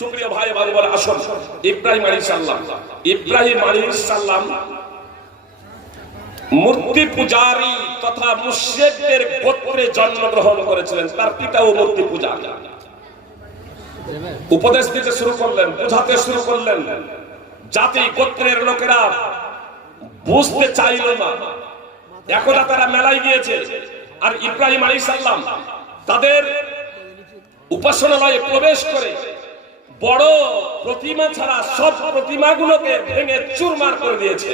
সুপ্রিয় ভাই বন্ধুরা, আসুন ইব্রাহিম আলাইহিস সালাম মূর্তি পূজারী তথা মুশরিকদের গোত্রে জন্মগ্রহণ করেছিলেন। তার পিতাও মূর্তি পূজারী। উপদেশ দিতে শুরু করলেন, বোঝাতে শুরু করলেন। জাতি গোত্রের লোকেরা বুঝতে চাইল না। একদা তারা মেলায় গিয়েছে, আর ইব্রাহিম আলাইহিস সালাম তাদের উপাসনালয়ে প্রবেশ করে বড় প্রতিমা ছাড়া সব প্রতিমাগুলোকে ভেঙে চুরমার করে দিয়েছে।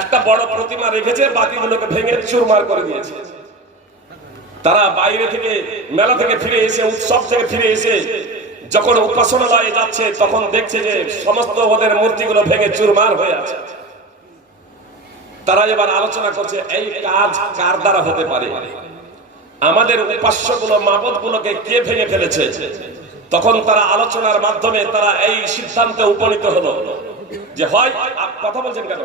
একটা বড় প্রতিমা রেখেছে, বাকিগুলোকে ভেঙে চুরমার করে দিয়েছে। তারা বাইরে থেকে, মেলা থেকে ফিরে এসে, উৎসব থেকে ফিরে এসে যখন উপাসনালয়ে যাচ্ছে, তখন দেখছে যে সমস্ত ওদের মূর্তিগুলো ভেঙে চুরমার হয়ে আছে। তারা এবার আলোচনা করছে, এই কাজ কার দ্বারা হতে পারে? আমাদের উপাস্যগুলো, মাবুদগুলোকে কে ভেঙে ফেলেছে? তখন তারা আলোচনার মাধ্যমে তারা এই সিদ্ধান্তে উপনীত হলো যে হয়, কথা বলছেন কেন?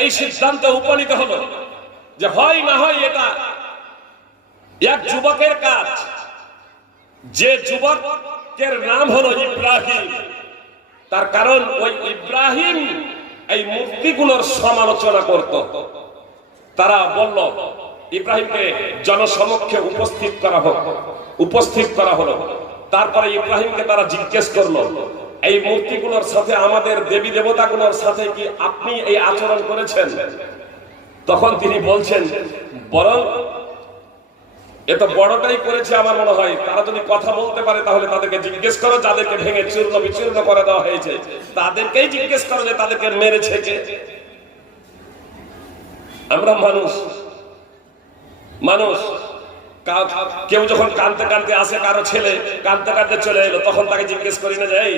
এই সিদ্ধান্তে উপনীত হলো যে হয় না হয় এটা এক যুবকের কাজ, যে যুবকের নাম হলো ইব্রাহিম। তার কারণ ওই ইব্রাহিম এই মূর্তিগুলোর সমালোচনা করত। তারা বলল, ইব্রাহিমকে জনসমক্ষে উপস্থিত করা হলো। তারপরে ইব্রাহিমকে তারা জিজ্ঞেস করলো, এই মূর্তিগুলোর সাথে, আমাদের দেবী দেবতাগুলোর সাথে কি আপনি এই আচরণ করেছেন? তখন তিনি বলছেন, বরং এত বড়টাই করেছে আমার মনে হয়। তারা যদি কথা বলতে পারে তাহলে তাদেরকে জিজ্ঞেস করো, যাদেরকে ভেঙে চূর্ণ বিচূর্ণ করে দেওয়া হয়েছে তাদেরকেই জিজ্ঞেস করো যে তাদেরকে মেরেছে কে। আমরা মানুষ কেউ যখন কাঁদতে কাঁদতে আসে, কারো ছেলে কাঁদতে কাঁদতে চলে এলো, তখন তাকে জিজ্ঞেস করি না যে এই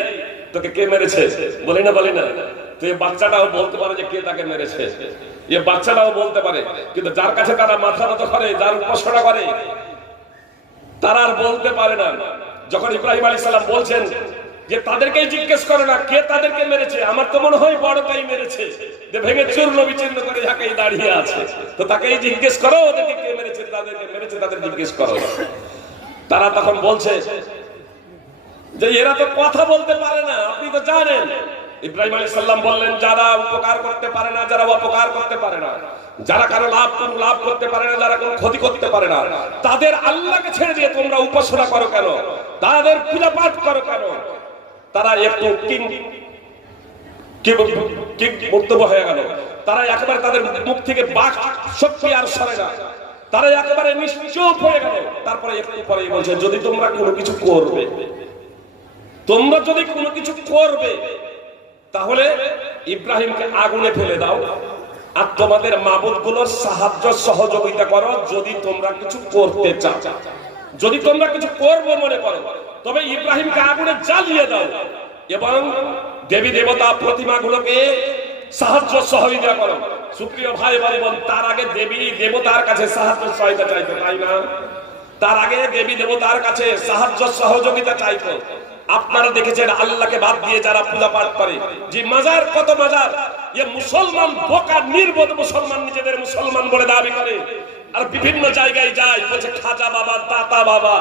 তোকে কে মেরেছে? বলি না তো এই বাচ্চাটাও বলতে পারে যে কে তাকে মেরেছে। এ বাচ্চাটাও বলতে পারে, কিন্তু যার কাছে তারা মাথা নত করে, যার উপাসনা করে, তারা আর বলতে পারে না। যখন ইব্রাহিম আলাইহিস সালাম বলছেন যে তাদেরকেই জিজ্ঞেস করে না কে তাদেরকে মেরেছে, আমার তো মনে হয় বড়টাই মেরেছে, যে ভেঙে চূর্ণ বিচূর্ণ করে যাকে দাঁড়িয়ে আছে, তো তাকেই জিজ্ঞেস করো, ওদেরকে কে মেরেছে, তাদেরকে মেরেছে তাদের জিজ্ঞেস করো। তারা তখন বলছে যে এরা তো কথা বলতে পারে না, আপনি তো জানেন। ইব্রাহিম আলাইহিস সালাম বললেন, যারা উপকার করতে পারে না, যারা অপকার করতে পারে না, যারা কারো লাভ করতে পারে না, যারা কোনো ক্ষতি করতে পারে না, তাদের আল্লাহকে ছেড়ে দিয়ে তোমরা উপাসনা করো কেন? তাদের পূজা পাঠ করো কেন? তারা একটু বক্তব্য হয়ে গেল। তারা একেবারে তাদের মুখ থেকে বাক শক্তি আর সরে না, তারা একেবারে নিশ্চুপ হয়ে গেল। তারপরে একটু পরেই বলছে, যদি তোমরা কোনো কিছু করবে, তাহলে ইব্রাহিমকে আগুনে ফেলে দাও, আর তোমাদের মাবুদগুলোর সাহায্য সহযোগিতা করো। যদি তোমরা কিছু করতে চাও, যদি তোমরা কিছু করবে মনে করো, তবে ইব্রাহিমকে আগুনে জ্বালিয়ে দাও এবং দেবী দেবতা প্রতিমাগুলোকে সাহায্য সহযোগিতা করো। সুপ্রিয় ভাই বোন, তার আগে দেবী দেবতার কাছে সাহায্য সহযোগিতা চাইতো, তাই না? তার আগে দেবী দেবতার কাছে সাহায্য সহযোগিতা চাইতো। আপনারা দেখেছেন আল্লাহকে বাদ দিয়ে যারা পূজা পাঠ করে, যে মাজার, কত মাজার, মুসলমান বোকা নির্বোধ মুসলমান নিজেদের মুসলমান বলে দাবি করে, আর বিভিন্ন জায়গায় যায়, বলছে খাজা বাবা, দাতা বাবা,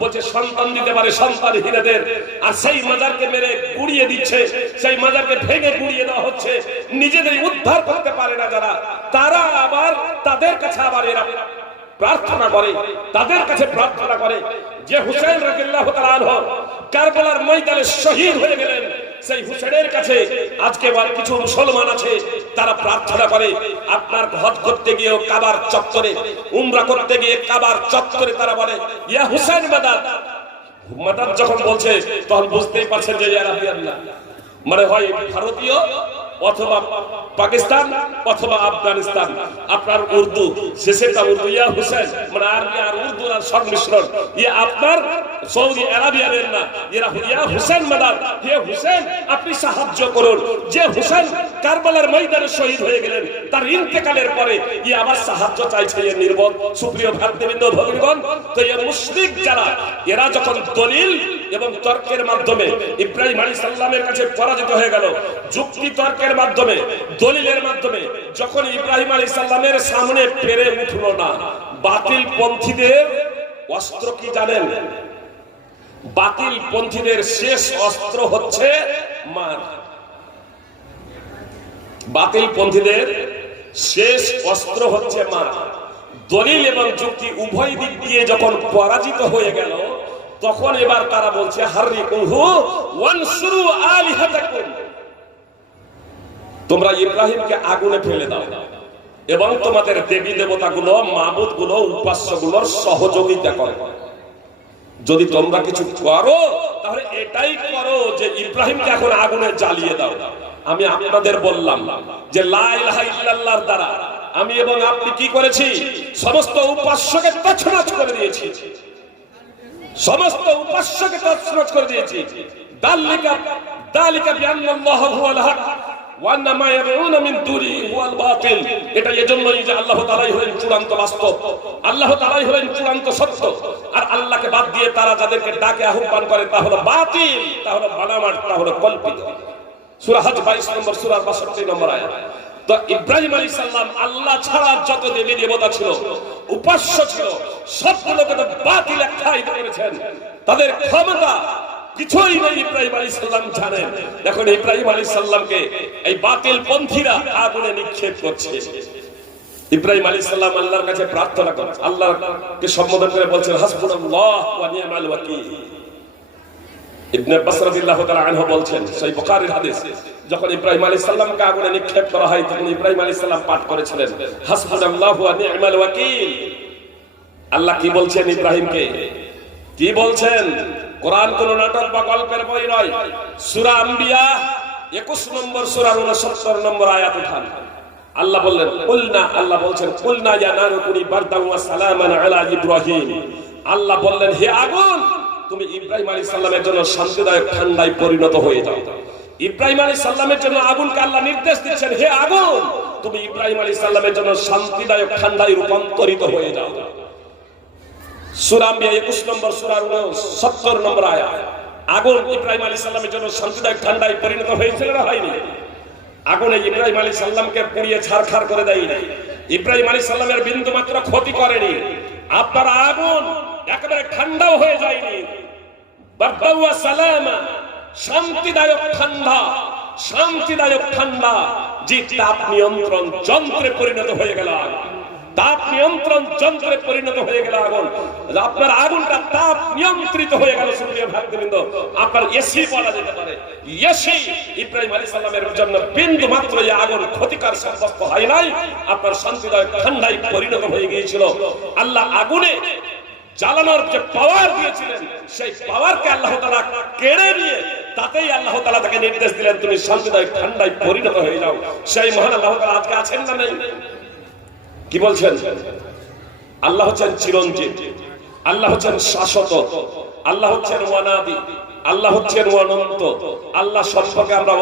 বলছে সন্তান দিতে পারে সন্তানহীনদের, আর সেই মাজারকে মেরে গুড়িয়ে দিচ্ছে, সেই মাজারকে ভেঙে গুড়িয়ে দেওয়া হচ্ছে। নিজেদের উদ্ধার করতে পারে না যারা, তারা আবার তাদের কাছে আবার এরা প্রার্থনা করে, তাদের কাছে প্রার্থনা করে যে হুসাইন রাদিয়াল্লাহু তাআলা আনহু কারবালার ময়দানে শহীদ হয়ে গেলেন, সেই হুসাইনের কাছে আজকে কিছু মুসলমান আছে, তারা প্রার্থনা করে। আপনার হজ করতে গিয়ে কাবার চত্বরে, উমরা করতে গিয়ে কাবার চত্বরে তারা বলে ইয়া হুসাইন মাদাদ। মাদাদ যখন বলছে তখন বুঝতেই পারছেন যে ইয়া রাদিয়াল্লাহ মানে হয় ভারতীয় অথবা পাকিস্তান অথবা আফগানিস্তান। আপনার উর্দু শেষেরটা উর্দু, ইয়া হুসেন মানে আরবি আর উর্দু আর সংমিশ্রণ। ইয়া আপনার সৌদি আরবিয়ানের না, এরা ইয়া হুসেন মাদাদ, হে হুসেন আপনি সাহায্য করুন। যে হুসেন কারবালার ময়দানে শহীদ হয়ে গেলেন, তার ইন্তেকালের পরে ইয়া আবার সাহায্য চাইছে এর নির্বোধ। সুপ্রিয় ভাতৃবৃন্দ ভগ্নীগণ, তো এই মুশরিক যারা, এরা যখন দলিল এবং তর্কের মাধ্যমে ইব্রাহিম আলাইহিস সালামের কাছে পরাজিত হয়ে গেল, যুক্তি তর্কের মাধ্যমে, দলিলের মাধ্যমে যখন ইব্রাহিম আলাইহিস সালামের সামনে পেরে উঠলো না, বাতিল পন্থীদের অস্ত্র কি জানেন? বাতিল পন্থীদের শেষ অস্ত্র হচ্ছে মার। বাতিল পন্থীদের শেষ অস্ত্র হচ্ছে মার। দলিল এবং যুক্তি উভয় দিক দিয়ে যখন পরাজিত হয়ে গেল, তখন এবার তারা বলছে হাররিকুহু ওয়ানসুরু আলিহাতাকুম, তোমরা ইব্রাহিমকে আগুনে ফেলে দাও এবং তোমাদের দেবী দেবতাগুলো, মাবুদগুলো, উপাস্যগুলোর সহযোগিতা করো। যদি তোমরা কিছু করো তাহলে এটাই করো যে ইব্রাহিমকে এখন আগুনে জ্বালিয়ে দাও। আমি আপনাদের বললাম যে লা ইলাহা ইল্লাল্লাহর দ্বারা আমি এবং আপনি কি করেছি? সমস্ত উপাস্যকে তছনছ করে দিয়েছি, সমস্ত উপাস্যকে তছনছ করে দিয়েছি। দালিকা বিআন্নাল্লাহু হুয়াল হক ওয়া আন্না মা ইয়াদউনা মিন দুনিহি হুয়াল বাতিল। এটা এজন্যই যে আল্লাহ তাআলাই হলেন চূড়ান্ত বাস্তব, আল্লাহ তাআলাই হলেন চূড়ান্ত সত্য, আর আল্লাহকে বাদ দিয়ে তারা যাদেরকে ডাকে আহ্বান করে তা হলো বাতিল, তা হলো বানামাট, তা হলো কল্পিত। সূরা হজ 22 নম্বর সূরার 62 নম্বর আয়াত। তো ইব্রাহিম আলাইহিস সালাম আল্লাহ ছাড়া যত দেবী দেবতা ছিল, উপাস্য ছিল, সবগুলোকে তো বাতিল আখ্যায়িত করেছেন। তাদের ক্ষমতা কিছুই নেই ইব্রাহিম আলাইহিস সালাম জানেন। দেখুন ইব্রাহিম আলাইহিস সালামকে এই বাতিল পন্থীরা আগুনে নিক্ষেপ করছে। ইব্রাহিম আলাইহিস সালাম আল্লাহর কাছে প্রার্থনা করেন, আল্লাহকে সম্বোধন করে বলছেন হাসবুনাল্লাহ ওয়া নি'মাল ওয়াকিল। ইবনে আব্বাস রাদিয়াল্লাহু তাআলা আনহু বলছেন, সহিহ বুখারীর হাদিস, যখন ইব্রাহিম আলাইহিস সালামকে আগুনে নিক্ষেপ করা হয় তখন ইব্রাহিম আলাইহিস সালাম পাঠ করেছিলেন হাসবুনাল্লাহু ওয়া নি'মাল ওয়াকিল। আল্লাহ কি বলছেন ইব্রাহিমকে? কি বলছেন? কোরআন কোন নাটক বা গল্পের বই নয়। সূরা আম্বিয়া 21 নম্বর সূরার 69 নম্বর আয়াত উঠান। আল্লাহ বললেন কুলনা, আল্লাহ বলছেন কুলনা ইয়া নারু কুনি বারদান ওয়া সালামান আলা ইব্রাহিম। আল্লাহ বললেন হে আগুন, তুমি ইব্রাহিম আলাইহিস সালামের জন্য শান্তিদায়ক ঠান্ডায় পরিণত হয়ে যাও। ইব্রাহিম আলাইহিস সালামের জন্য আগুনকে আল্লাহ নির্দেশ দিচ্ছেন, হে আগুন তুমি ইব্রাহিম আলাইহিস সালামের জন্য শান্তিদায়ক ঠান্ডায় রূপান্তরিত হয়ে যাও। সূরা আম্বিয়া 21 নম্বর সূরার 70 নম্বর আয়াত। আগুন ইব্রাহিম আলাইহিস সালামের জন্য শান্তিদায়ক ঠান্ডায় পরিণত হয়েছিল না হয়নি? আগুনে ইব্রাহিম আলাইহিস সালামকে পুড়িয়ে ছারখার করে দেয়নি, ইব্রাহিম আলাইহিস সালামের বিন্দু মাত্র ক্ষতি করেনি। আপনার আগুন একেবারে ঠান্ডাও হয়ে যায়নি। বারদাউ ওয়া সালামা, শান্তিদায়ক ঠান্ডা, শান্তিদায়ক ঠান্ডা, যে তাপ নিয়ন্ত্রণ যন্ত্রে পরিণত হয়ে গেল। তাপ নিয়ন্ত্রণ যন্ত্রে পরিণত হয়ে গেল আগুন। আপনার আগুনটা তাপ নিয়ন্ত্রিত হয়ে গেল। সুপ্রিয় ভাতৃবৃন্দ, আপনার এসি বলা যেতে পারে। এসি ইব্রাহিম আলাইহিস সালামের জন্য বিন্দু মাত্র এই আগুন ক্ষতিকর সাব্যস্ত হয় নাই, আপনার শান্তিদায়ক ঠান্ডায় পরিণত হয়ে গিয়েছিল। আল্লাহ আগুনে জ্বালানোর যে পাওয়ার দিয়েছিলেন, সেই পাওয়ারকে আল্লাহ তাআলা কেড়ে নিয়ে তাতেই আল্লাহ তাআলা তাকে নির্দেশ দিলেন তুমি শান্তিদায়ক ঠান্ডায় পরিণত হয়ে যাও। সেই মহান আল্লাহ তাআলা আজকে আছেন না নেই? কি বলছেন? আল্লাহ হচ্ছেন চিরঞ্জীব, আল্লাহ হচ্ছেন শাশ্বত, আল্লাহ হচ্ছেন ওয়ানাদি, আল্লাহ হচ্ছেন অনন্ত। আল্লাহ সম্পর্কে আমরা